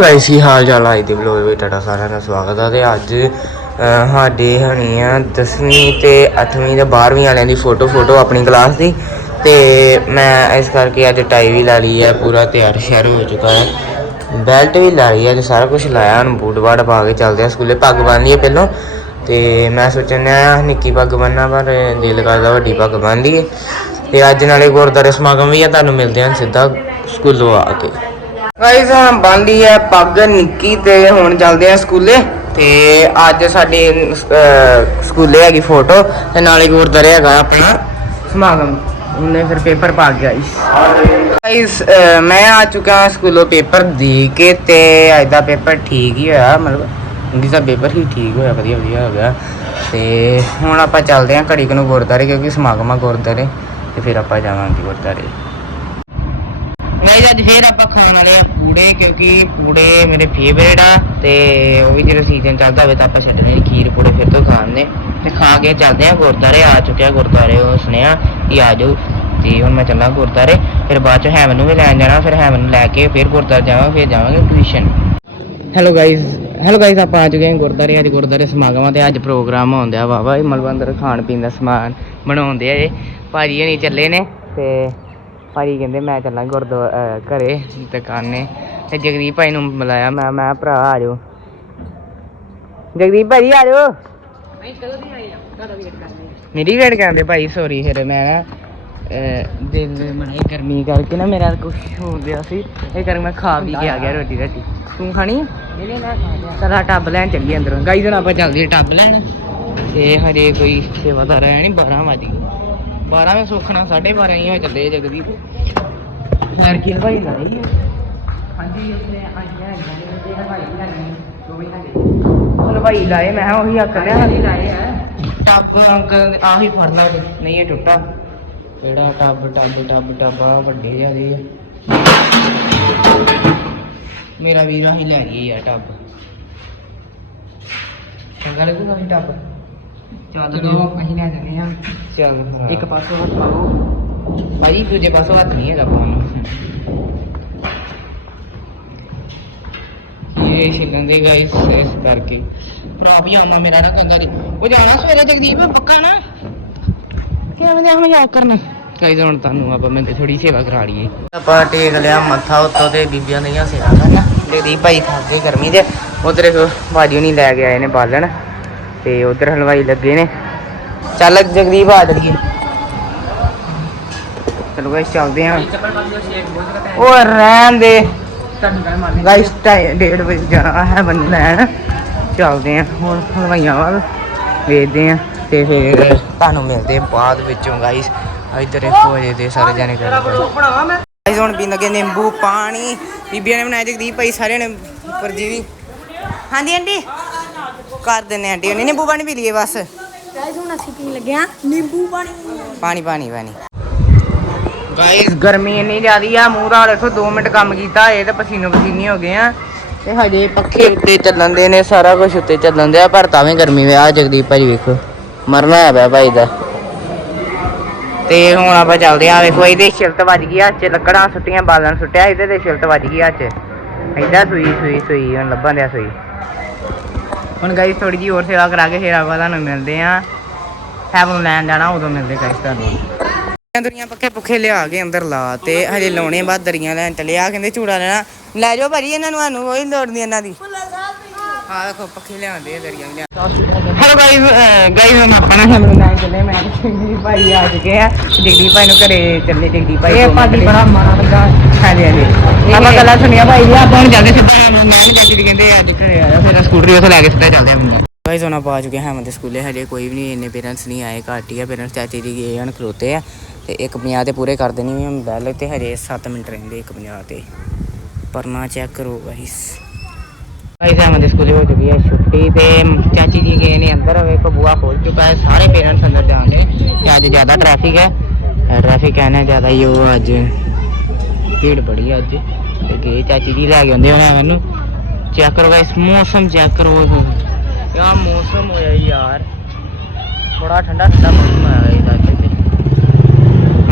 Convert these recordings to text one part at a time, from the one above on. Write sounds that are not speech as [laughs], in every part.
Guys ਕੀ ਹਾਲ ਚਾਲ ਆਈ ਦੇ vlog ਵਿੱਚ ਤੁਹਾਡਾ ਸਾਰਿਆਂ ਦਾ ਸਵਾਗਤ ਹੈ ਤੇ ਅੱਜ ਸਾਡੇ ਹਣੀ ਆ 10ਵੀਂ ਤੇ 8ਵੀਂ ਤੇ 12ਵੀਂ ਵਾਲਿਆਂ ਦੀ ਫੋਟੋ ਫੋਟੋ ਆਪਣੀ ਕਲਾਸ ਦੀ ਤੇ ਮੈਂ ਇਸ ਕਰਕੇ ਅੱਜ ਟਾਈ ਵੀ ਲਾ ਲਈ ਹੈ ਪੂਰਾ ਤਿਆਰ ਸ਼ਿਆਰ ਹੋ ਚੁੱਕਾ ਹੈ ਬੈਲਟ ਵੀ ਲਾ ਲਈ ਹੈ ਤੇ ਸਾਰਾ ਕੁਝ ਲਾਇਆ, ਹੁਣ ਬੂਟ ਬਾਟ ਪਾ ਕੇ ਚੱਲਦੇ ਆ ਸਕੂਲੇ, ਪੱਗ ਬੰਨ ਲਈਏ ਪਹਿਲਾਂ। ਤੇ ਮੈਂ ਸੋਚਣਿਆ ਨਿੱਕੀ ਪੱਗ ਬੰਨਣਾ ਪਰ ਦਿਲ ਕਰਦਾ ਵੱਡੀ ਪੱਗ ਬੰਨ ਲਈਏ। ਤੇ ਅੱਜ ਨਾਲੇ ਗੁਰਦਾਰੇ ਸਮਾਗਮ ਵੀ ਆ, ਤੁਹਾਨੂੰ ਮਿਲਦੇ ਹਾਂ ਸਿੱਧਾ ਸਕੂਲੋਂ ਆ ਕੇ। ਗਾਇਸ ਹੁਣ ਬੰਦੀ ਹੈ ਪੱਗ ਨਿੱਕੀ ਤੇ ਹੁਣ ਚੱਲਦੇ ਆ ਸਕੂਲੇ। ਤੇ ਅੱਜ ਸਾਡੇ ਸਕੂਲੇ ਹੈਗੀ ਫੋਟੋ ਤੇ ਨਾਲੇ ਗੁਰਦਾਰੇ ਹੈਗਾ ਆਪਣਾ। ਸਮਾਗਮ, ਉਹਨੇ ਫਿਰ ਪੇਪਰ ਪਾ ਗਿਆ ਗਾਇਸ ਮੈਂ ਆ ਚੁੱਕਾ ਸਕੂਲੋਂ ਪੇਪਰ ਦੇ ਕੇ, ਤੇ ਅੱਜ ਦਾ ਪੇਪਰ ਠੀਕ ਹੀ ਹੋਇਆ, ਮਤਲਬ ਉਹਦੀ ਦਾ ਪੇਪਰ ਹੀ ਠੀਕ ਹੋਇਆ, ਵਧੀਆ ਵਧੀਆ ਹੋ ਗਿਆ। ਤੇ ਹੁਣ ਆਪਾਂ ਚੱਲਦੇ ਹਾਂ ਘੜੀ ਕੁ ਨੂੰ ਗੁਰਦਾਰੇ ਕਿਉਂਕਿ ਸਮਾਗਮ ਆ ਗੁਰਦਾਰੇ ਤੇ ਫਿਰ ਆਪਾਂ ਜਾਵਾਂਗੇ ਗੁਰਦਾਰੇ ਗਾਇਸ ਅੱਜ ਫੇਰ ਆਪਾਂ ਖਾਣ ਵਾਲੇ ਆ ਪੂੜੇ, ਕਿਉਂਕਿ ਪੂੜੇ ਮੇਰੇ ਫੇਵਰੇਟ ਆ ਤੇ ਉਹ ਵੀ ਜਿਹੜਾ ਸੀਜ਼ਨ ਚੱਲਦਾ ਹੋਵੇ ਤਾਂ ਆਪਾਂ ਛੱਡਣੇ ਖੀਰ ਪੂੜੇ ਫਿਰ ਤੋਂ ਖਾਣੇ ਤੇ ਖਾ ਕੇ ਚੱਲਦੇ ਆ ਗੁਰਦਾਰੇ ਆ ਚੁੱਕਿਆ ਗੁਰਦਾਰੇ ਉਹ ਸੁਨੇਹਾ ਕਿ ਆ ਜਾਓ। ਤੇ ਹੁਣ ਮੈਂ ਚੱਲਾਂ ਗੁਰਦਾਰੇ ਫਿਰ ਬਾਅਦ ਚ ਹੈਮਨ ਨੂੰ ਵੀ ਲੈਣ ਜਾਣਾ, ਫਿਰ ਹੈਮਨ ਨੂੰ ਲੈ ਕੇ ਫਿਰ ਗੁਰਦਾਰੇ ਜਾਵਾਂਗੇ, ਫਿਰ ਜਾਵਾਂਗੇ tuition hello guys hello guys ਆਪਾਂ ਆ ਚੁੱਕੇ ਹਾਂ ਗੁਰਦਾਰੇ ਅੱਜ ਗੁਰਦਾਰੇ ਸਮਾਗਮਾਂ ਤੇ ਅੱਜ ਪ੍ਰੋਗਰਾਮ ਆਉਂਦੇ ਆ ਵਾਵਾ ਇਹ ਮਤਲਬ ਅੰਦਰ ਖਾਣ ਪੀਣ ਦਾ ਸਮਾਨ ਬਣਾਉਂਦੇ ਆ ਇਹ। ਭਾਜੀ ਹਣੀ ਚੱਲੇ ਨੇ ਤੇ ਭਾਜੀ ਕਹਿੰਦੇ ਮੈਂ ਚੱਲਾਂ ਗੁਰਦੁਆਰਾ ਘਰੇ ਦੁਕਾਨੇ ਤੇ ਜਗਦੀਪ ਭਾਈ ਨੂੰ ਬੁਲਾਇਆ ਮੈਂ ਮੈਂ ਭਰਾ ਆ ਜਾਓ। ਜਗਦੀਪ ਭਾਜੀ ਆ ਜਾਓ। ਮੇਰੀ ਵੇਟ ਕਰਦੇ ਭਾਈ ਸੌਰੀ ਫਿਰ ਮੈਂ ਨਾ ਦਿਲ ਮਣੇ ਗਰਮੀ ਕਰਕੇ ਨਾ ਮੇਰਾ ਕੁਝ ਹੋ ਗਿਆ ਸੀ। ਇਹ ਕਰਕੇ ਮੈਂ ਖਾ ਵੀ ਕੇ ਆ ਗਿਆ ਰੋਟੀ ਰਾਟੀ। ਤੂੰ ਖਾਣੀ ਆ? ਨਹੀਂ ਮੈਂ ਖਾ ਲਿਆ ਚਲਾ ਟੱਬ ਲੈਣ ਚੱਲੀ ਅੰਦਰੋਂ। ਗਾਈ ਜਨ ਆਪਾਂ ਚੱਲਦੇ ਆ ਟੱਬ ਲੈਣ। ਤੇ ਹਜੇ ਕੋਈ ਸੇਵਾਦਾਰ ਆਇਆ ਨਹੀਂ 12 ਵਜ 12 ਵਿੱਚ ਸੁੱਖਣਾ 12:30 ਹੀ ਹੋ ਚੱਲੇ ਜਗਦੀਪ। ਯਾਰ ਕੀ ਭਾਈ ਲਾਈ ਹੈ ਹਾਂਜੀ ਉੱਥੇ ਆਈਆਂ ਹੈਗੀਆਂ ਤੇ ਹਲਵਾਈ ਲਾਈ ਦੋ ਵੀ ਲਾਈ ਹਲਵਾਈ ਲਾਏ ਮੈਂ ਕਿਹਾ ਉਹੀ ਆਖ ਲਿਆ। ਲਾਏ ਆ। ਟੱਬ ਅੰਕਲ ਆਹੀ ਫੜਨਾ। ਨਹੀਂ ਇਹ ਟੁੱਟਾ। ਕਿਹੜਾ ਟੱਬ ਟੱਬ ਟੱਬ ਟੱਬ ਵੱਡੇ ਜਿਆਦੇ ਆ। ਮੇਰਾ ਵੀਰ ਆਹੀ ਲੈ ਗਈ ਆ ਟੱਬ। ਚੰਗਾ ਲੱਗੂਗਾ ਅਸੀਂ ਟੱਬ? ਚੱਲ ਚਲੋ ਅਸੀਂ ਲੈ ਜਾਂਦੇ ਹਾਂ। ਚੱਲ ਇੱਕ ਪਾਸੋਂ ਹੱਥ ਪਾਓ। ਭਾਜੀ ਦੂਜੇ ਪਾਸੋਂ ਹੱਥ ਨਹੀਂ ਹੈਗਾ ਪਾਉਣ ਨੂੰ। ਇਹ ਛਿਲਣ ਦੇ ਗਾਇਸ ਇਸ ਕਰਕੇ। ਭਰਾ ਵੀ ਆਉਣਾ ਮੇਰਾ ਨਾ ਕੰਗਾ ਦੀ ਉਹ ਜਾਣਾ ਸਵੇਰੇ ਜਗਦੀਪ ਪੱਕਾ ਨਾ? ਕਿਵੇਂ ਕਰਨਾ। ਗਾਇਸ ਹੁਣ ਤੁਹਾਨੂੰ ਆਪਾਂ ਮੈਂ ਥੋੜੀ ਸੇਵਾ ਕਰਾ ਲਈਏ। ਆਪਾਂ ਟੇਕ ਲਿਆ ਮੱਥਾ ਉੱਤੋਂ ਤੇ ਬੀਬੀਆਂ ਦੀਆਂ ਸੇਵਾ ਕਰਨਾ ਜਗਦੀਪ ਭਾਈ ਥੱਕ ਗਏ ਗਰਮੀ ਦੇ। ਉਧਰ ਭਾਜੀ ਨਹੀਂ ਲੈ ਕੇ ਆਏ ਨੇ ਬਾਲਣ। ਤੇ ਉਧਰ ਹਲਵਾਈ ਲੱਗੇ ਨੇ। ਚੱਲ ਜਗਦੀਪ ਆ ਚਲੀਏ ਚਲੋ ਗਾਇਸ ਚੱਲਦੇ ਆਂ ਉਹ ਰਹਿਣ ਦੇ। ਗਾਇਸ ਟਾਈ ਡੇਢ ਵਜੇ ਜਾਣਾ ਹੈ ਬੰਨ ਲੈਣ। ਚੱਲਦੇ ਆਂ ਹੁਣ ਹਲਵਾਈਆਂ ਵੱਲ ਵੇਚਦੇ ਆ ਤੇ ਫਿਰ ਤੁਹਾਨੂੰ ਮਿਲਦੇ ਬਾਅਦ ਵਿੱਚੋਂ ਗਾਇਸ ਇੱਧਰ ਹੋ ਜੇ ਦੇ ਸਾਰੇ ਜਾਣੇ ਕਰ ਗਾਇਸ ਹੁਣ ਪੀਣ ਲੱਗੇ ਨਿੰਬੂ, ਪਾਣੀ। ਬੀਬੀਆਂ ਨੇ ਬਣਾਇਆ ਜਗਦੀਪ ਭਾਈ, ਸਾਰਿਆਂ ਨੇ ਉੱਪਰ ਜੀ ਵੀ ਹਾਂਜੀ, ਆਂਟੀ। ਕਰ ਦਿੰਨੇ ਆਂਟੀ ਉਹਨੇ ਨਿੰਬੂ ਪਾਣੀ ਪੀ ਲਈਏ ਬਸ। ਗਾਇਸ ਹੁਣ ਅਸੀਂ ਪੀਣ ਲੱਗੇ ਆ ਨਿੰਬੂ ਪਾਣੀ। ਪਾਣੀ ਪਾਣੀ ਪਾਣੀ। ਗਾਇਸ ਗਰਮੀ ਇੰਨੀ ਜ਼ਿਆਦੀ ਆ ਮੂੰਹ ਨਾਲ ਦੇਖੋ 2 ਮਿੰਟ ਕੰਮ ਕੀਤਾ ਇਹ ਤਾਂ ਪਸੀਨੋ ਪਸੀਨੀ ਹੋ ਗਏ ਆ। ਤੇ ਹਜੇ ਪੱਖੇ ਉੱਤੇ ਚੱਲਣ ਦੇ ਨੇ ਸਾਰਾ ਕੁਝ ਉੱਤੇ ਚੱਲਣ ਦਿਆ ਪਰ ਤਾਂ ਵੀ ਗਰਮੀ ਵੇ ਆ ਜਗਦੀਪ ਭਾਜੀ ਵੇਖੋ ਮਰਨਾ ਆ ਪਿਆ ਭਾਈ ਦਾ। ਤੇ ਹੁਣ ਆਪਾਂ ਚੱਲਦੇ ਆ ਵੇਖੋ ਇਹਦੇ ਛਿਲਤ ਵੱਜ ਗਈ ਹੱਥ 'ਚ ਲੱਕੜਾਂ ਸੁੱਟੀਆਂ ਬਾਲਣ ਸੁੱਟਿਆ ਇਹਦੇ ਤੇ ਛਿਲਤ ਵੱਜ ਗਈ ਹੱਥ 'ਚ। ਏਦਾਂ ਸੂਈ ਸੂਈ ਸੂਈ ਹੁਣ ਲੱਭਣ ਦਿਆ ਸੂਈ। ਹੁਣ ਗਾਇਸ ਥੋੜੀ ਜੀ ਹੋਰ ਸੇਵਾ ਕਰਾ ਕੇ ਫਿਰ ਆਪਾਂ ਤੁਹਾਨੂੰ ਮਿਲਦੇ ਆ ਹੈਵਨ ਲੈਣ ਜਾਣਾ, ਉਦੋਂ ਮਿਲਦੇ ਗਾਇਸ ਤੁਹਾਨੂੰ। ਦਰੀਆਂ ਪੱਕੇ ਪੁੱਖੇ ਲਿਆ ਕੇ ਅੰਦਰ ਲਾ ਤੇ ਹਜੇ ਲਾਉਣੇ ਬਾਅਦ ਦਰੀਆਂ ਲੈਣ ਚਲੇ। ਆ ਕਹਿੰਦੇ ਚੂੜਾ ਲੈਣਾ। ਲੈ ਜਾਓ ਭਾਜੀ, ਇਹਨਾਂ ਨੂੰ ਸਾਨੂੰ ਕੋਈ ਲੋੜ ਨਹੀਂ ਇਹਨਾਂ ਦੀ। ਹਾਂ ਦੇਖੋ ਪੱਖੇ ਲਿਆਉਂਦੇ ਆ ਦਰੀਆਂ ਵੀ ਹੈਲੋ ਗਾਇਸ ਗਾਇਸ ਹੁਣ ਆਪਣਾ ਹੈਵਨ ਲੈਣ ਚੱਲੇ ਮੈਂ ਤੇ ਜਗਦੀਪ ਭਾਈ ਆ ਚੁੱਕੇ ਆ। ਜਗਦੀਪ ਭਾਈ ਨੂੰ ਘਰੇ ਚੱਲੇ ਜਗਦੀਪ ਭਾਈ ਇਹ ਭਾਜੀ ਬੜਾ ਮਾਰਾ ਲੱਗਾ ਹਾਂਜੀ ਹਾਂਜੀ। ਆਪਾਂ ਗੱਲਾਂ ਸੁਣੀਆਂ ਭਾਈ ਜੀ ਆਪਾਂ ਹੁਣ ਜਾਂਦੇ ਸਿੱਧਾ ਮੈਂ ਵੀ ਚਾਚੀ ਦੀ ਕਹਿੰਦੇ ਅੱਜ ਘਰੇ ਆਇਆ ਫਿਰ ਸਕੂਟਰੀ ਉੱਥੇ ਲੈ ਕੇ ਸਿੱਧਾ ਚੱਲਦੇ ਹਾਂ ਗਾਇਸ ਹੁਣ ਆਪਾਂ ਆ ਚੁੱਕੇ ਹਾਂ ਦੇ ਸਕੂਲੇ। ਹਜੇ ਕੋਈ ਵੀ ਨਹੀਂ ਇੰਨੇ ਪੇਰੈਂਟਸ ਨਹੀਂ ਆਏ ਘੱਟ ਹੀ ਆ। ਪੇਰੈਂਟਸ ਚਾਚੀ ਦੀ ਗਏ ਹਨ ਖਲੋਤੇ ਆ। ਤੇ ਇੱਕ 50 ਤੇ ਪੂਰੇ ਕਰ ਦੇਣੀ ਹੁਣ ਬੈਲ ਤੇ ਹਜੇ 7 ਮਿੰਟ ਰਹਿੰਦੇ ਇੱਕ 50 ਤੇ। ਪਰਨਾ ਚੈੱਕ ਕਰੋ ਗਾਇਸ ਹਮ ਦੇ ਸਕੂਲੇ ਹੋ ਚੁੱਕੀ ਹੈ ਛੁੱਟੀ ਤੇ ਚਾਚੀ ਜੀ ਗਏ ਨੇ ਅੰਦਰ ਵੇਖੋ ਬੂਆ ਖੋਲ ਚੁੱਕਾ ਹੈ। ਸਾਰੇ ਪੇਰੈਂਟਸ ਅੰਦਰ ਜਾਣਦੇ ਤੇ ਅੱਜ ਜ਼ਿਆਦਾ ਟ੍ਰੈਫਿਕ ਹੈ। ਟ੍ਰੈਫਿਕ ਹੈ ਨਾ ਜ਼ਿਆਦਾ ਹੀ ਉਹ ਅੱਜ। ਭੀੜ ਬੜੀ ਆ ਅੱਜ। ਤੇ ਗਏ ਚਾਚੀ ਜੀ, ਲੈ ਕੇ ਆਉਂਦੇ ਹੋਣੇ ਮੈਨੂੰ। ਚੈੱਕ ਕਰੋ ਗਾਇਸ ਮੌਸਮ ਚੈੱਕ ਕਰੋ। ਯਾ ਮੌਸਮ ਹੋਇਆ ਯਾਰ। ਬੜਾ ਠੰਡਾ ਠੰਡਾ ਮੌਸਮ ਆ ਗਿਆ ਅੱਜ ਤੇ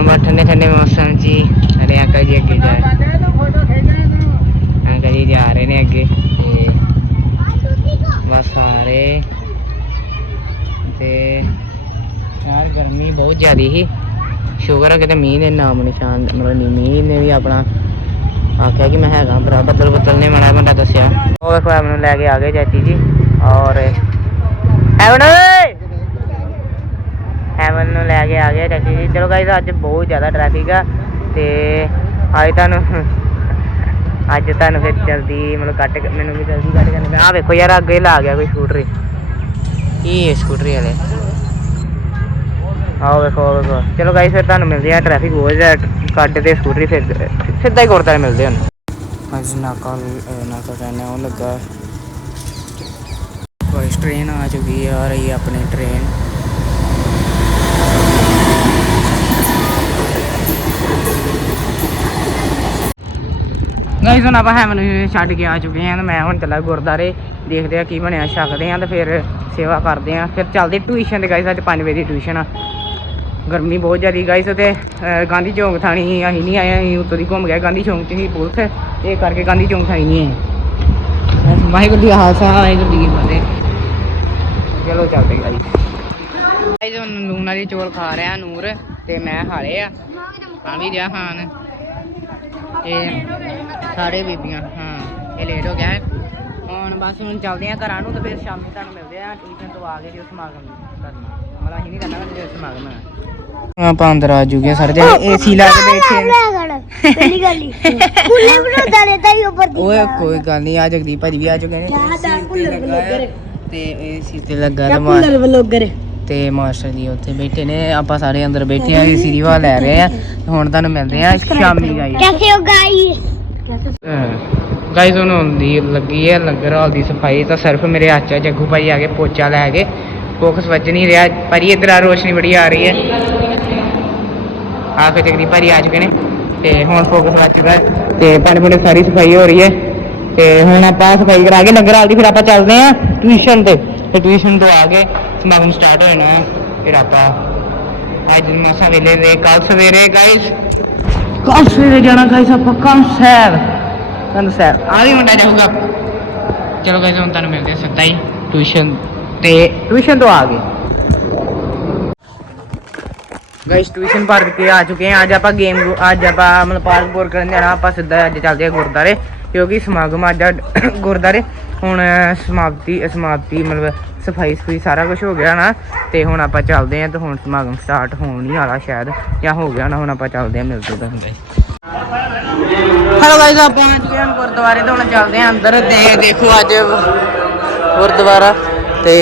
ਹਮਾਰਾ ਠੰਡੇ ਠੰਡੇ ਮੌਸਮ ਜੀ। ਅਰੇ ਅੰਕਲ ਜੀ ਅੱਗੇ ਜਾਏ ਆ ਰਹੇ ਤੇ ਯਾਰ ਗਰਮੀ ਬਹੁਤ ਜ਼ਿਆਦੀ ਸੀ। ਸ਼ੁਕਰ ਹੈ ਕਿਤੇ ਮੀਂਹ ਨੇ ਨਾਮ ਨਿਸ਼ਾਨ ਮਤਲਬ ਨਹੀਂ ਮੀਂਹ ਨੇ ਵੀ ਆਪਣਾ ਆਖਿਆ ਕਿ ਮੈਂ ਹੈਗਾ, ਬਰਾ ਬੱਦਲ ਬੱਦਲ ਨੇ ਮਨਾ ਬੰਦਾ ਦੱਸਿਆ। ਉਹ ਵੇਖੋ ਮੈਨੂੰ ਲੈ ਕੇ ਆ ਗਏ ਚਾਚੀ ਜੀ ਔਰ ਐਵਨ ਓਏ! ਨੂੰ ਲੈ ਕੇ ਆ ਗਏ ਚਾਚੀ ਜੀ। ਚਲੋ ਗਾਇਸ ਅੱਜ ਬਹੁਤ ਜ਼ਿਆਦਾ ਟ੍ਰੈਫਿਕ ਆ ਤੇ ਅੱਜ ਤੁਹਾਨੂੰ ਅੱਜ ਤੁਹਾਨੂੰ ਫਿਰ ਜਲਦੀ ਮਤਲਬ ਕੱਟ ਮੈਨੂੰ ਵੀ ਜਲਦੀ ਕੱਟ ਕਰਨੀ ਆ ਵੇਖੋ ਯਾਰ, ਅੱਗੇ ਲਾ ਗਿਆ ਕੋਈ ਸਕੂਟਰੀ ਕੀ ਹੈ ਸਕੂਟਰੀ ਵਾਲੇ। ਆਓ ਵੇਖੋ ਵੇਖੋ। ਚਲੋ ਗਾਇਸ ਫਿਰ ਤੁਹਾਨੂੰ ਮਿਲਦੇ ਆ ਟ੍ਰੈਫਿਕ ਬਹੁਤ ਜ਼ਿਆਦਾ ਕੱਟ ਤੇ ਸਕੂਟਰੀ ਫਿਰ ਸਿੱਧਾ ਹੀ ਗੁਰਦਾਰੇ ਮਿਲਦੇ ਹਨ ਅੱਜ ਨਾਕਾ ਨਾਕਾ ਕਹਿੰਦੇ ਉਹ ਲੱਗਾ। ਕੋਈ ਟ੍ਰੇਨ ਆ ਚੁੱਕੀ ਆ ਰਹੀ ਹੈ ਆਪਣੀ ਟ੍ਰੇਨ ਗਾਇਸ ਹੁਣ ਆਪਾਂ ਹੈਮਨ ਛੱਡ ਕੇ ਆ ਚੁੱਕੇ ਹਾਂ ਤੇ ਮੈਂ ਹੁਣ ਚੱਲਾ ਗੁਰਦਾਰੇ ਦੇਖਦੇ ਆ ਕੀ ਬਣਿਆ, ਛਕਦੇ ਆ ਤੇ ਫਿਰ ਸੇਵਾ ਕਰਦੇ ਆ। ਫਿਰ ਚੱਲਦੇ ਟਿਊਸ਼ਨ ਤੇ ਗਾਇਸ ਅੱਜ 5 ਵਜੇ ਦੀ ਟਿਊਸ਼ਨ ਆ। ਗਰਮੀ ਬਹੁਤ ਜ਼ਿਆਦੀ ਗਾਇਸ ਤੇ ਗਾਂਧੀ ਚੌਂਕ ਥਾਣੀ ਅਸੀਂ ਨਹੀਂ ਆਏ ਅਸੀਂ ਉੱਤੋਂ ਦੀ ਘੁੰਮ ਗਏ ਗਾਂਧੀ ਚੌਂਕ 'ਚ ਹੀ ਪੁਲਿਸ, ਇਹ ਕਰਕੇ ਗਾਂਧੀ ਚੌਂਕ ਥਾਣੀ ਨਹੀਂ ਆਏ। ਵਾਹਿਗੁਰੂ ਜੀ ਕਾ ਵਾਹਿਗੁਰੂ ਜੀ ਫਤਿਹ। ਚਲੋ ਚੱਲਦੇ ਗਾਇਸ ਗਾਇਸ ਹੁਣ ਨੂਨ ਵਾਲੀ ਚੋਲ ਖਾ ਰਿਹਾ ਨੂਰ ਤੇ ਮੈਂ ਹਾਰੇ ਆ। ਆ ਵੀ ਰਿਹਾ ਖਾਨ ਇਹ ਸਾਰੇ ਬੀਬੀਆਂ ਹਾਂ ਇਹ ਲੇਟ ਹੋ ਗਿਆ ਹੈ। ਹੁਣ ਬਸ ਹੁਣ ਚੱਲਦੇ ਆ ਘਰਾਂ ਨੂੰ ਤੇ ਫਿਰ ਸ਼ਾਮੀ ਤੁਹਾਨੂੰ ਮਿਲਦੇ ਆ ਟਿਊਸ਼ਨ ਤੋਂ ਆ ਕੇ ਜੋ ਸਮਾਗਮ ਕਰਨਾ। ਮਤਲਬ ਅਸੀਂ ਨਹੀਂ ਕਰਨਾ ਜੋ ਸਮਾਗਮ ਹੈ। ਆਪਾਂ ਅੰਦਰ ਆ ਜੂਗੇ ਸਰ ਜੀ ਏਸੀ ਲਾ ਕੇ ਬੈਠੇ ਪਹਿਲੀ ਗੱਲ ਹੀ ਕੁੱਲੇ ਬਣਾਉਂਦਾ ਰਹਿੰਦਾ ਹੀ ਉੱਪਰ ਦੀ ਓਏ ਕੋਈ ਗੱਲ ਨਹੀਂ ਆ ਜਗਦੀਪ ਭਾਜੀ ਵੀ ਆ ਚੁੱਕੇ ਨੇ। ਤੇ ਹੈ, ਏਸੀ ਤੇ ਲੱਗਾ ਕਿਆ ਤੇ ਮਾਸਟਰ ਜੀ ਉੱਥੇ ਬੈਠੇ ਨੇ ਆਪਾਂ ਸਾਰੇ ਅੰਦਰ ਬੈਠੇ ਆ ਏਸੀ ਦੀ ਹਵਾ ਲੈ ਰਹੇ ਆ। ਹੁਣ ਤੁਹਾਨੂੰ ਮਿਲਦੇ ਆ ਸ਼ਾਮੀ ਗਾਈ ਕੈਸੇ ਹੋ ਗਾਈਸ ਗਾਈਜ਼ ਹੁਣ ਹੁੰਦੀ ਲੱਗੀ ਹੈ ਲੰਗਰ ਹਾਲ ਦੀ ਸਫ਼ਾਈ ਤਾਂ ਸਿਰਫ ਮੇਰੇ ਹੱਥ 'ਚ ਜੱਗੂ ਭਾਈ ਆ ਕੇ ਪੋਚਾ ਲੈ ਕੇ। ਫੋਕਸ ਵੱਜ ਨਹੀਂ ਰਿਹਾ ਪਰ ਇਹ ਇਧਰ ਆ ਰੋਸ਼ਨੀ ਬੜੀ ਆ ਰਹੀ ਹੈ ਆ ਕੇ ਜਗਦੀਪ ਭਾਈ ਆ ਚੁੱਕੇ ਨੇ। ਤੇ ਹੁਣ ਫੋਕਸ ਵੱਜ ਚੁੱਕਾ ਹੈ ਤੇ ਪੰਜ ਮਿੰਟ ਸਾਰੀ ਸਫ਼ਾਈ ਹੋ ਰਹੀ ਹੈ ਤੇ ਹੁਣ ਆਪਾਂ ਸਫ਼ਾਈ ਕਰਾ ਕੇ ਲੰਗਰ ਹਾਲ ਦੀ ਫਿਰ ਆਪਾਂ ਚੱਲਦੇ ਆ ਟਿਊਸ਼ਨ ਤੇ। ਤੇ ਟਿਊਸ਼ਨ ਤੋਂ ਆ ਕੇ ਸਮਾਗਮ ਸਟਾਰਟ ਹੋ ਜਾਣਾ ਹੈ। ਫਿਰ ਆਪਾਂ ਅੱਜ ਮਸਾ ਵੇਲੇ ਦੇ ਕੱਲ ਸਵੇਰੇ ਗਾਈਜ਼ ਕੱਲ ਸਵੇਰੇ ਜਾਣਾ ਗਾਈਜ਼ ਆਪਾਂ ਕੰਮ ਸਾਹਿਬ ਕੰਨ ਸਾਹਿਬ ਆ ਵੀ ਮੁੰਡਾ ਜਾਊਗਾ। ਚਲੋ ਗਾਈਜ਼ ਹੁਣ ਤੁਹਾਨੂੰ ਮਿਲਦੇ ਸਿੱਧਾ ਹੀ। ਟਿਊਸ਼ਨ ਤੇ ਟਿਊਸ਼ਨ ਤੋਂ ਆ ਗਏ। ਗਾਈਜ਼ ਟਿਊਸ਼ਨ ਭਰ ਕੇ ਆ ਚੁੱਕੇ ਹਾਂ। ਅੱਜ ਆਪਾਂ ਗੇਮ ਅੱਜ ਆਪਾਂ ਮਤਲਬ ਪਾਰਕ ਬੋਰ ਕਰਨ ਜਾਣਾ। ਆਪਾਂ ਸਿੱਧਾ ਅੱਜ ਚੱਲਦੇ ਹਾਂ ਗੁਰਦਾਰੇ ਕਿਉਂਕਿ ਸਮਾਗਮ ਅੱਜ ਆ ਗੁਰਦਾਰੇ ਹੁਣ ਸਮਾਪਤੀ ਸਮਾਪਤੀ ਮਤਲਬ ਸਫ਼ਾਈ ਸਫ਼ਾਈ ਸਾਰਾ ਕੁਝ ਹੋ ਗਿਆ ਨਾ ਤੇ ਹੁਣ ਆਪਾਂ ਚੱਲਦੇ ਹਾਂ ਤੇ ਹੁਣ ਸਮਾਗਮ ਸਟਾਰਟ ਹੋਣ ਹੀ ਵਾਲਾ ਸ਼ਾਇਦ ਜਾਂ ਹੋ ਗਿਆ ਨਾ ਹੁਣ ਆਪਾਂ ਚੱਲਦੇ ਹਾਂ ਮਿਲਦੇ ਤਾਂ ਹੁੰਦੇ। ਹੈਲੋ ਗਾਇਸ ਆਪਾਂ ਅੱਜ ਹਾਂ ਗੁਰਦੁਆਰੇ ਤੋਂ ਹੁਣ ਚੱਲਦੇ ਹਾਂ ਅੰਦਰ ਤੇ ਦੇਖੋ ਅੱਜ ਗੁਰਦੁਆਰਾ ਤੇ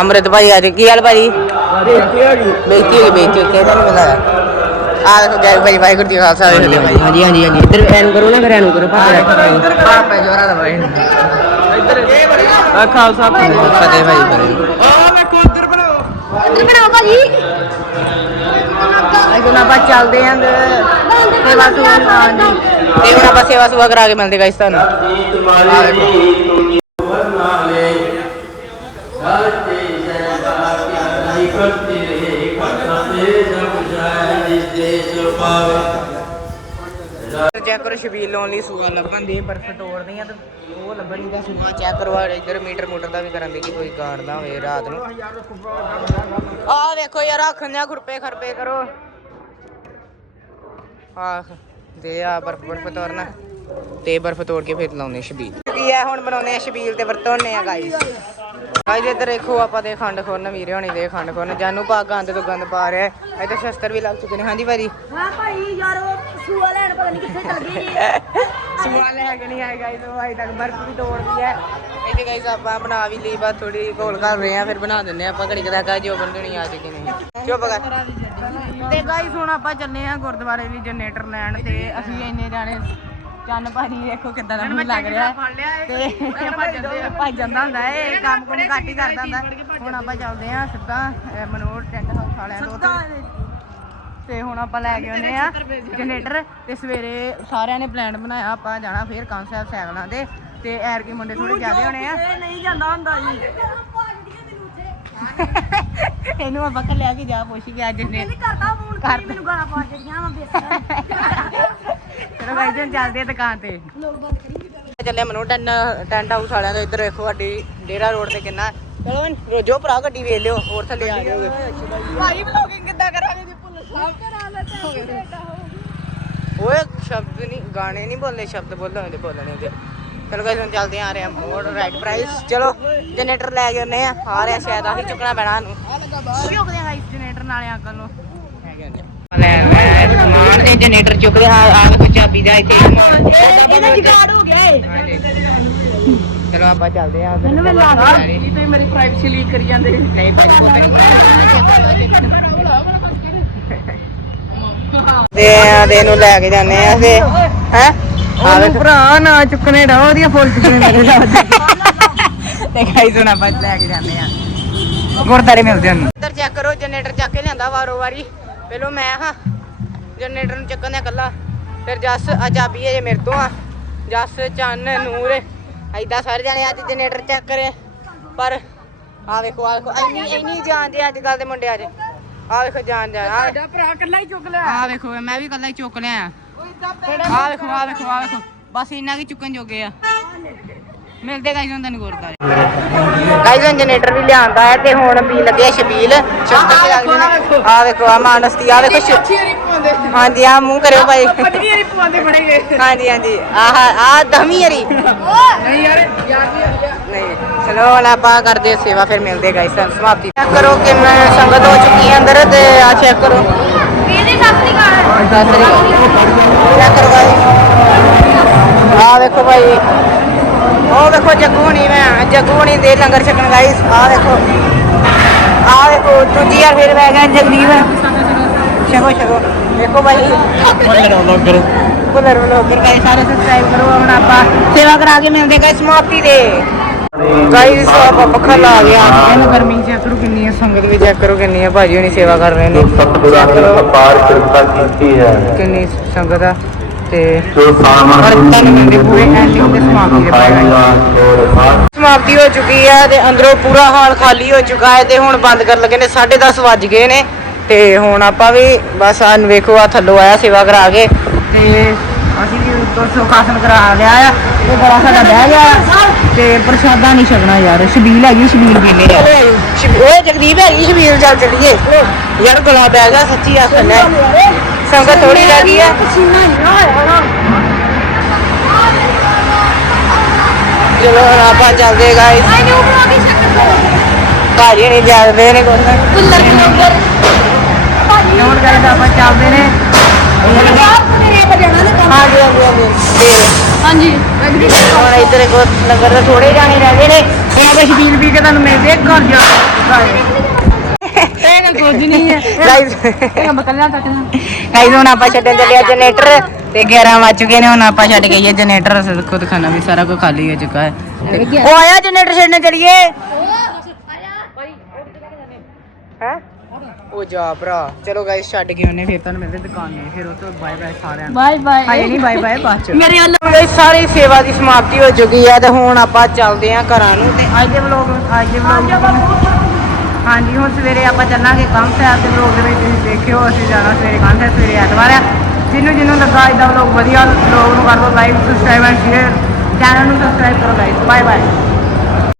ਅੰਮ੍ਰਿਤ ਭਾਈ ਅੱਜ ਕੀ ਹਾਲ ਭਾਈ? ਬੇਇੱਜ਼ਤੀ ਹੋ ਗਈ ਬੇਇੱਜ਼ਤੀ ਹੋ ਗਈ ਬੇਇੱਜ਼ਤੀ ਕਿਹਦਾ ਨਹੀਂ ਮਿਲਦਾ ਆ ਦੇਖੋ ਗਾਇਸ ਭਾਈ ਖਾਲਸਾ ਕੀ ਫਤਿਹ। ਹਾਂਜੀ ਹਾਂਜੀ ਹਾਂਜੀ। ਇੱਧਰ ਐਨ ਕਰੋ ਨਾ ਫਿਰ ਐਨ ਕਰੋ ਪਾਪਾ ਜੋਰਾ ਦਾ ਭਾਈ। ਇੱਧਰ। ਆ। ਖਾਲਸਾ ਫਤਿਹ ਭਾਈ। ਫਤਿਹ ਇੱਧਰ ਬਣਾਓ। ਭਾਜੀ। ਅੱਜ ਹੁਣ ਆਪਾਂ ਚੱਲਦੇ ਆਂ ਸੇਵਾ ਸੁਵਾ ਹਾਂਜੀ ਤੇ ਹੁਣ ਆਪਾਂ ਸੇਵਾ ਸੁਵਾ ਕਰਾ ਕੇ ਮਿਲਦੇ ਗਾਇਸ ਤੁਹਾਨੂੰ। ਆਹ ਚੈੱਕ ਕਰੋ ਸ਼ਬੀਲ ਲਾਉਣ ਲਈ ਸੂਆ ਲੱਭਣ ਦੀ ਬਰਫ ਤੋੜਨੀ ਆ ਤੇ ਉਹ ਲੱਭਣ ਦੀ ਦਾ ਸੂਆ। ਚੈੱਕ ਕਰਵਾ ਇੱਧਰ ਮੀਟਰ ਮੋਟਰ ਦਾ ਵੀ ਕਰਨ ਦੀ ਕਿ ਕੋਈ ਕਾਰ ਨਾ ਹੋਵੇ ਰਾਤ ਨੂੰ। ਆਹ ਵੇਖੋ ਯਾਰ ਆਖਣਿਆ ਖੁਰਪੇ ਖਰਪੇ ਕਰੋ। ਆਹ, ਦੇ ਆ ਬਰਫ ਬਰਫ ਤੋੜਨਾ। ਤੇ ਬਰਫ ਤੋੜ ਕੇ ਫਿਰ ਲਾਉਨੇ ਸ਼ਬੀਲ ਕੀ ਹੈ? ਹੁਣ ਬਣਾਉਨੇ ਆ ਸ਼ਬੀਲ ਤੇ ਵਰਤੋਨੇ ਆ ਗਾਇਸ ਗਾਇਸ ਇੱਧਰ ਦੇਖੋ ਆਪਾਂ ਦੇ ਖੰਡ ਖੋਰਨ ਵੀਰੇ ਹੋਣੀ ਦੇ ਖੰਡ ਖੋਰਨ ਜਾਨੂ ਪਾ ਗੰਦ ਤੋਂ ਗੰਦ ਪਾ ਰਿਹਾ ਹੈ। ਇੱਧਰ ਸ਼ਸਤਰ ਵੀ ਲੱਗ ਚੁੱਕੇ ਨੇ। ਹਾਂਜੀ ਭਾਜੀ। ਹਾਂ ਭਾਈ ਯਾਰ ਉਹ ਸੂਆ ਲੈਣ ਪਤਾ ਨਹੀਂ ਕਿੱਥੇ ਚਲ ਗਈ [laughs] ਸਵਾਲ ਲੈ ਕੇ ਨਹੀਂ ਆਏ ਗਾਇਸ ਉਹ ਅਜੇ ਤੱਕ ਬਰਫ ਵੀ ਤੋੜਦੀ ਹੈ। ਇਹਦੇ ਗਾਇਸ ਆਪਾਂ ਬਣਾ ਵੀ ਲਈ ਬਸ ਥੋੜੀ ਘੋਲ ਕਰ ਰਹੇ ਆ ਫਿਰ ਬਣਾ ਆ ਆਪਾਂ। ਘੜੀ ਕਦਾ ਕਾ ਜੋ ਬੰਦਣੀ ਆ ਚੁੱਕੇ ਨੇ ਚੁੱਪ ਕਰ। ਤੇ ਗਾਇਸ ਹੁਣ ਆਪਾਂ ਚੱਲੇ ਆ ਗੁਰਦੁਆਰੇ ਵੀ ਜਨਰੇਟਰ ਲੈਣ ਤੇ। ਅਸੀਂ ਇੰਨੇ ਜਾਣੇ ਚੰਨ ਭਾਜੀ ਦੇਖੋ ਕਿੱਦਾਂ ਦਾ ਮੂੰਹ ਲੱਗ ਰਿਹਾ। ਤੇ ਭੱਜ ਜਾਂਦਾ ਹੁੰਦਾ ਇਹ ਕੰਮ ਕੁਮ ਘੱਟ ਹੀ ਕਰਦਾ ਹੁੰਦਾ। ਹੁਣ ਆਪਾਂ ਚੱਲਦੇ ਆ ਸਿੱਧਾ ਅਹ, ਮਨੋਹਰ ਟੈਂਟ ਹਾਊਸ ਵਾਲਿਆਂ ਤੋਂ ਤੇ ਹੁਣ ਆਪਾਂ ਲੈ ਕੇ ਆਉਨੇ ਆ ਜਨਰੇਟਰ। ਤੇ ਸਵੇਰੇ ਸਾਰਿਆਂ ਨੇ ਪਲਾਨ ਬਣਾਇਆ ਆਪਾਂ ਜਾਣਾ ਫੇਰ ਕਾਂਸੈਪਟ ਸਾਈਕਲਾਂ ਤੇ। ਤੇ ਐਰ ਕੇ ਮੁੰਡੇ ਥੋੜੇ ਜ਼ਿਆਦੇ ਹੋਣੇ ਆ। ਇਹ ਨਹੀਂ ਜਾਂਦਾ ਹੁੰਦਾ ਜੀ। [laughs] ਇਹਨੂੰ ਆਪਾਂ ਕੱਲਿਆ ਕੇ ਜਾ ਪੁੱਛ ਗਿਆ ਜਨੇ ਨਹੀਂ ਕਰਦਾ ਫੋਨ ਕਰ ਕਰ ਮੈਨੂੰ ਗਾਲਾਂ ਪਾ ਜਿਹੜੀਆਂ ਮੈਂ ਬੇਸਣ ਚਲੋ ਗਾਇਸ ਹੁਣ ਚੱਲਦੇ ਆ ਦੁਕਾਨ ਤੇ। ਲੋਕ ਬਾਤ ਕਰੀ ਚੱਲੇ ਮਨੋ ਟੈਂਟ ਟੈਂਟ ਹਾਊਸ ਵਾਲਿਆਂ ਦਾ ਇੱਧਰ ਵੇਖੋ ਸਾਡੀ ਡੇਰਾ ਰੋਡ ਤੇ ਕਿੰਨਾ ਚਲੋ ਨ- ਰੋਜੋ ਭਰਾ ਗੱਡੀ ਵੇਚ ਲਿਓ ਹੋਰ ਥੱਲੇ ਆ ਜਾਓਗੇ ਭਾਈ ਵਲੋਗਿੰਗ ਕਿੱਦਾਂ ਕਰਾਂਗੇ ਜੀ ਭੁੱਲ ਓਏ ਸ਼ਬਦ ਨਹੀਂ ਗਾਣੇ ਨਹੀਂ ਬੋਲਨੇ ਸ਼ਬਦ ਬੋਲਣੇ ਤੇ ਬੋਲਣੇ ਤੇ ਚਲੋ ਗਾਇਸ ਹੁਣ ਚੱਲਦੇ ਆ ਰਹੇ ਆ ਮੋੜ ਰਾਈਟ ਪ੍ਰਾਈਸ ਚਲੋ ਜਨਰੇਟਰ ਲੈ ਕੇ ਆਉਨੇ ਆ ਆ ਰਿਹਾ ਸ਼ਾਇਦ ਆਹੀ ਚੁੱਕਣਾ ਪੈਣਾ ਨੂੰ ਚੁੱਕਦੇ ਆ ਗਾਇਸ ਜਨਰੇਟਰ ਨਾਲੇ ਅੰਕਲ ਨੂੰ? ਲੈ ਸਮਾਨ ਤੇ ਜਨਰੇਟਰ ਚੁੱਕਦੇ ਆ ਆ ਵੇਖੋ ਚਾਬੀ ਦਾ ਇੱਥੇ ਇਹਦਾ ਜਗਾੜ ਹੋ ਗਿਆ ਏ। ਚਲੋ ਆਪਾਂ ਚੱਲਦੇ ਆ ਮੈਨੂੰ ਵੀ ਲਾ ਦੇ। ਇਹ ਤੇ ਮੇਰੀ ਪ੍ਰਾਈਵੇਸੀ ਲੀਕ ਕਰੀ ਜਾਂਦੇ। ਤੇ ਦੇ ਦੇ ਨੂੰ ਲੈ ਕੇ ਜਾਂਦੇ ਆ ਤੇ ਹੈ? ਆਵੇ ਭਰਾ ਨਾ ਚੁੱਕਣੇ ਡਾ ਉਹਦੀਆਂ ਫੁੱਲ ਚੁੱਕਣੇ ਮੇਰੇ ਨਾਲ [laughs] ਤੇ ਗਾਈਸ ਹੁਣ ਆਪਾਂ ਲੈ ਕੇ ਜਾਂਦੇ ਆ। ਗੁਰਦਾਰੇ ਮਿਲਦੇ ਹਨ ਇੱਧਰ ਚੈੱਕ ਕਰੋ ਜਨਰੇਟਰ ਚੱਕ ਕੇ ਲਿਆਂਦਾ ਵਾਰੋ ਵਾਰੀ। ਪਹਿਲੋਂ ਮੈਂ ਹਾਂ ਜਨਰੇਟਰ ਨੂੰ ਚੱਕਣ ਦਾ ਇਕੱਲਾ। ਫਿਰ ਜਸ ਆ ਚਾਬੀ ਇਹ ਮੇਰੇ ਤੋਂ ਆ। ਜਸ ਚੰਨ ਨੂਰ ਐਦਾਂ ਸਾਰੇ ਜਾਣੇ ਅੱਜ ਜਨਰੇਟਰ ਚੈੱਕ ਕਰੇ। ਪਰ ਆ ਵੇਖੋ ਆ ਵੇਖੋ ਇੰਨੀ ਇੰਨੀ ਜਾਣ ਦੇ ਅੱਜ ਕੱਲ ਦੇ ਮੁੰਡਿਆਂ 'ਚ ਆ ਵੇਖੋ ਜਾਣ ਜਾਣ ਆ ਭਰਾ ਇਕੱਲਾ ਹੀ ਚੁੱਕ ਲਿਆ। ਆ ਵੇਖੋ ਮੈਂ ਵੀ ਇਕੱਲਾ ਹੀ ਚੁੱਕ ਲਿਆ। ਆ ਵੇਖੋ ਆ ਵੇਖੋ ਆ ਵੇਖੋ। ਬਸ ਇੰਨਾ ਕੀ ਚੁੱਕਣ ਜੋਗੇ ਆ। ਮਿਲਦੇ ਗਾਈਜ਼ ਹੁਣ ਤੁਹਾਨੂੰ ਗੁਰਦਾਰੇ ਗਾਈਜ਼ ਹੁਣ ਜਨਰੇਟਰ ਵੀ ਲਿਆਂਦਾ ਹੈ ਤੇ ਹੁਣ ਵੀ ਲੱਗਿਆ ਛਬੀਲ ਨੇ ਆ ਵੇਖੋ ਆ ਮਾਨਸਤੀ ਆ ਵੇਖੋ ਹਾਂਜੀ ਆ ਮੂੰਹ ਕਰਿਓ ਭਾਈ। ਪਤਨੀ ਵਾਲੀ ਪਵਾਉਂਦੇ ਬੜੇ ਗਏ। ਹਾਂਜੀ ਹਾਂਜੀ। ਆਹ ਆ ਦਮੀ ਹਰੀ ਨਹੀਂ ਯਾਰ ਯਾਰ ਨਹੀਂ ਚਲੋ ਹੁਣ ਆਪਾਂ ਕਰਦੇ ਸੇਵਾ ਫਿਰ ਮਿਲਦੇ ਗਾਈਸ ਸਾਨੂੰ ਸਮਾਪਤੀ। ਚੈੱਕ ਕਰੋ ਕਿ ਮੈਂ ਸੰਗਤ ਹੋ ਚੁੱਕੀ ਹੈ ਅੰਦਰ ਤੇ ਆ ਚੈੱਕ ਕਰੋ। ਇਹਦੇ ਸਾਸਰੀ ਘਰ ਤਰੀਕ ਚੈੱਕ ਕਰੋ ਗਾਈਸ ਆ ਵੇਖੋ ਭਾਈ। ਉਹ ਵੇਖੋ ਜੱਗੂ ਹੋਣੀ ਮੈਂ ਜੱਗੂ ਹੋਣੀ ਦੇ ਲੰਗਰ ਛਕਣ ਗਾਈਸ ਆ ਵੇਖੋ। ਆ ਵੇਖੋ ਦੂਜੀ ਵਾਰ ਫਿਰ ਮੈਂ ਗਿਆ ਜਗਦੀਪ। ਛਕੋ ਛਕੋ ਵੇਖੋ ਭਾਈ ਬੁਲਰ ਬਲੌਗਰ ਗਾਈਸ ਸਾਰੇ ਸਬਸਕ੍ਰਾਈਬ ਕਰੋ। ਹੁਣ ਆਪਾਂ ਸੇਵਾ ਕਰਾ ਕੇ ਮਿਲਦੇ ਗਾਈਸ ਸਮਾਪਤੀ ਦੇ ਗਾਈਸ ਆਪਾਂ ਪੱਖਾ ਲਾ ਗਿਆ ਇਹਨੂੰ ਗਰਮੀ ਚੈੱਕ ਕਰੋ ਕਿੰਨੀ ਹੈ ਸੰਗਤ ਵੀ ਚੈੱਕ ਕਰੋ ਕਿੰਨੀ ਹੈ ਭਾਜੀ ਹੁਣੀ ਸੇਵਾ ਕਰ ਰਹੇ ਨੇ। ਸਤਿਗੁਰਾਂ ਚੈੱਕ ਨੇ ਕਰੋ। ਅਪਾਰ ਕਿਰਪਾ ਕੀਤੀ ਹੈ। ਕਿੰਨੀ ਸੰਗਤ ਆ। ਤੇ ਜੋ ਸਾਮਾਨ ਪਰ ਤੁਹਾਨੂੰ ਮਿਲਦੇ ਪੂਰੇ ਐਂਡਿੰਗ ਤੇ ਸਮਾਪਤੀ ਦੇ ਪਾਏ ਸਮਾਪਤੀ ਹੋ ਚੁੱਕੀ ਹੈ ਤੇ ਅੰਦਰੋਂ ਪੂਰਾ ਹਾਲ ਖਾਲੀ ਹੋ ਚੁੱਕਾ ਹੈ ਤੇ ਹੁਣ ਬੰਦ ਕਰਨ ਲੱਗੇ ਨੇ 10:30 ਵੱਜ ਗਏ ਨੇ। ਤੇ ਹੁਣ ਆਪਾਂ ਵੀ ਬਸ ਆਨ ਵੇਖੋ ਆ ਥੱਲੋਂ ਆਇਆ ਸੇਵਾ ਕਰਾ ਕੇ। ਤੇ ਅਸੀਂ ਵੀ ਉੱਤੋਂ ਸੁਖਾਸਨ ਕਰਾ ਲਿਆ ਆ, ਤੇ ਬੜਾ ਸਾਡਾ ਬਹਿ ਗਿਆ। ਤੇ ਪ੍ਰਸ਼ਾਦਾ ਨਹੀਂ ਛਕਣਾ ਯਾਰ, ਸ਼ਬੀਲ ਹੈਗੀ, ਸ਼ਬੀਲ ਪੀਨੇ ਆ। ਓਏ ਜਗਦੀਪ ਹੈਗੀ, ਸ਼ਬੀਲ ਚੱਲ ਚੱਲੀਏ। ਯਾਰ ਗਲਾ ਬਹਿ ਗਿਆ, ਸੱਚੀ ਆਸਨ ਹੈ ਸੰਗਤ ਥੋੜੀ ਰਹਿ ਗਈ ਹੈ ਪਸੀਨਾ ਇੰਨਾ ਹੋਇਆ ਨਾ ਚਲੋ ਆਪਾਂ ਚੱਲਦੇ ਗਾਇਸ ਆਈ ਨੂੰ ਬਣਾ ਕੇ ਸ਼ੱਕਰ ਭਾਜੀ ਨਹੀਂ ਜਾਂਦੇ ਨੇ ਕੋਈ ਕੁੱਲਰ ਕੁੱਲਰ ਹੁਣ ਗਾਇਸ ਆਪਾਂ ਚੱਲਦੇ ਨੇ। ਹਾਂਜੀ ਹਾਂਜੀ ਹਾਂਜੀ। ਤੇ ਹਾਂਜੀ। ਹੁਣ ਇੱਧਰ ਕੋ ਲੰਗਰ ਦੇ ਥੋੜੇ ਜਾਣੇ ਰਹਿ ਗਏ ਨੇ। ਹੁਣ ਆਪਾਂ ਸ਼ਬੀਲ ਪੀ ਕੇ ਤੁਹਾਨੂੰ ਮਿਲਦੇ ਹਾਂ ਘਰ ਜਾ ਇਹ ਨਾ ਕੁਝ ਨਹੀਂ ਹੈ। ਗਾਇਸ ਇਹ ਬਕਲਿਆਂ ਤੱਕ ਨਾ ਗਾਇਸ ਹੁਣ ਆਪਾਂ ਛੱਡਣ ਚੱਲਿਆ ਜਨਰੇਟਰ ਤੇ 11 ਵੱਜ ਚੁੱਕੇ ਨੇ ਹੁਣ ਆਪਾਂ ਛੱਡ ਕੇ ਆਈਏ ਜਨਰੇਟਰ। ਖੁਦ ਖਾਣਾ ਵੀ ਸਾਰਾ ਕੁਝ ਖਾਲੀ ਹੋ ਚੁੱਕਾ ਹੈ। ਤੇ- ਉਹ ਆਇਆ ਜਨਰੇਟਰ ਛੱਡਣ ਚੱਲੀਏ। ਹੈ? ਉਹ ਜਾ ਭਰਾ। ਚਲੋ ਗਾਇਸ ਛੱਡ ਕੇ ਉਹਨੇ ਫਿਰ ਤੁਹਾਨੂੰ ਮਿਲਦੇ ਦੁਕਾਨ ਨੇ ਫਿਰ ਉਹ ਤੋਂ ਬਾਏ ਬਾਏ ਸਾਰਿਆਂ ਨੂੰ। Bye bye. ਹਾਏ ਨਹੀਂ ਬਾਏ ਬਾਏ ਬਾਅਦ ਚ। ਮੇਰੇ ਵੱਲ ਇਹ ਸਾਰੀ ਸੇਵਾ ਦੀ ਸਮਾਪਤੀ ਹੋ ਚੁੱਕੀ ਹੈ ਤੇ ਹੁਣ ਆਪਾਂ ਚੱਲਦੇ ਹਾਂ ਘਰਾਂ ਨੂੰ। ਤੇ ਅੱਜ ਦੇ ਵਲੋਗ ਅੱਜ ਦੇ ਵਲੋਗ ਹਾਂਜੀ ਹੁਣ ਸਵੇਰੇ ਆਪਾਂ ਚੱਲਾਂਗੇ ਕੰਮ ਸਾਹਿਬ ਦੇ ਵਲੋਗ ਦੇ ਵਿੱਚ ਤੁਸੀਂ ਦੇਖਿਓ ਅਸੀਂ ਜਾਣਾ ਸਵੇਰੇ ਕੰਮ ਸਾਹਿਬ ਸਵੇਰੇ ਐਤਵਾਰ ਆ ਜਿਹਨੂੰ ਜਿਹਨੂੰ ਲੱਗਾ ਅੱਜ ਦਾ ਵਲੋਗ ਵਧੀਆ ਵਲੋਗ ਨੂੰ ਕਰ ਦਿਓ like subscribe and share channel ਨੂੰ ਸਬਸਕ੍ਰਾਈਬ ਕਰੋ ਗਾਇਸ ਬਾਏ ਬਾਏ